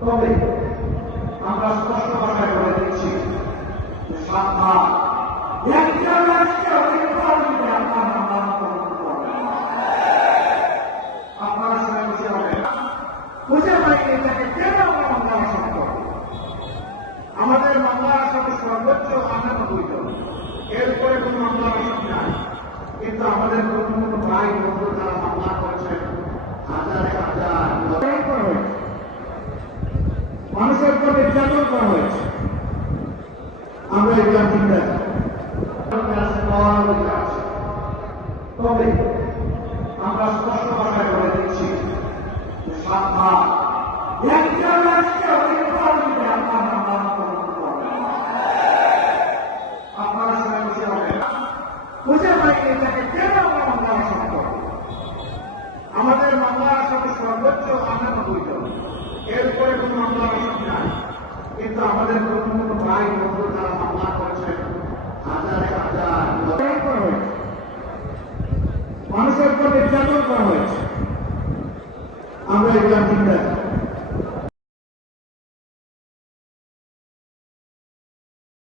তবে আমরা স্পষ্ট ভাষায় বলে দিচ্ছি যে সাবধান, একটা রাষ্ট্রে অধিকার দিতে আপনারা শুনে খুশি হবে, বুঝে পাইনি এটাকে কেন আমরা মামলা আসামি করব। আমাদের মামলা আসামি সর্বোচ্চ 98 জন, এরপরে কোন মামলা আসামি নাই। কিন্তু আমাদের কোনো ভাই বন্ধু যারা মামলা করেছেন হাজার হাজার করা হয়েছে, মানুষের উপর নির্যাতন করা হয়েছে। আমরা এগুলা চিন্তা তবে আমরা স্পষ্ট ভাষায় বলে দিচ্ছি যে সাবধান, একটা রাষ্ট্রে অধিকার দিতে আপনারা শুনে খুশি হবে, বুঝে পাইনি এটাকে কেন আমরা মামলা আসামি করব। আমাদের মামলা আসামি সর্বোচ্চ 98 জন, এরপরে কোন মামলা আসামি নাই। কিন্তু আমাদের কোনো ভাই বন্ধু যারা মামলা করেছেন হাজার হাজার করা হয়েছে, মানুষের উপর নির্যাতন করা হয়েছে। আমরা এগুলা চিন্তা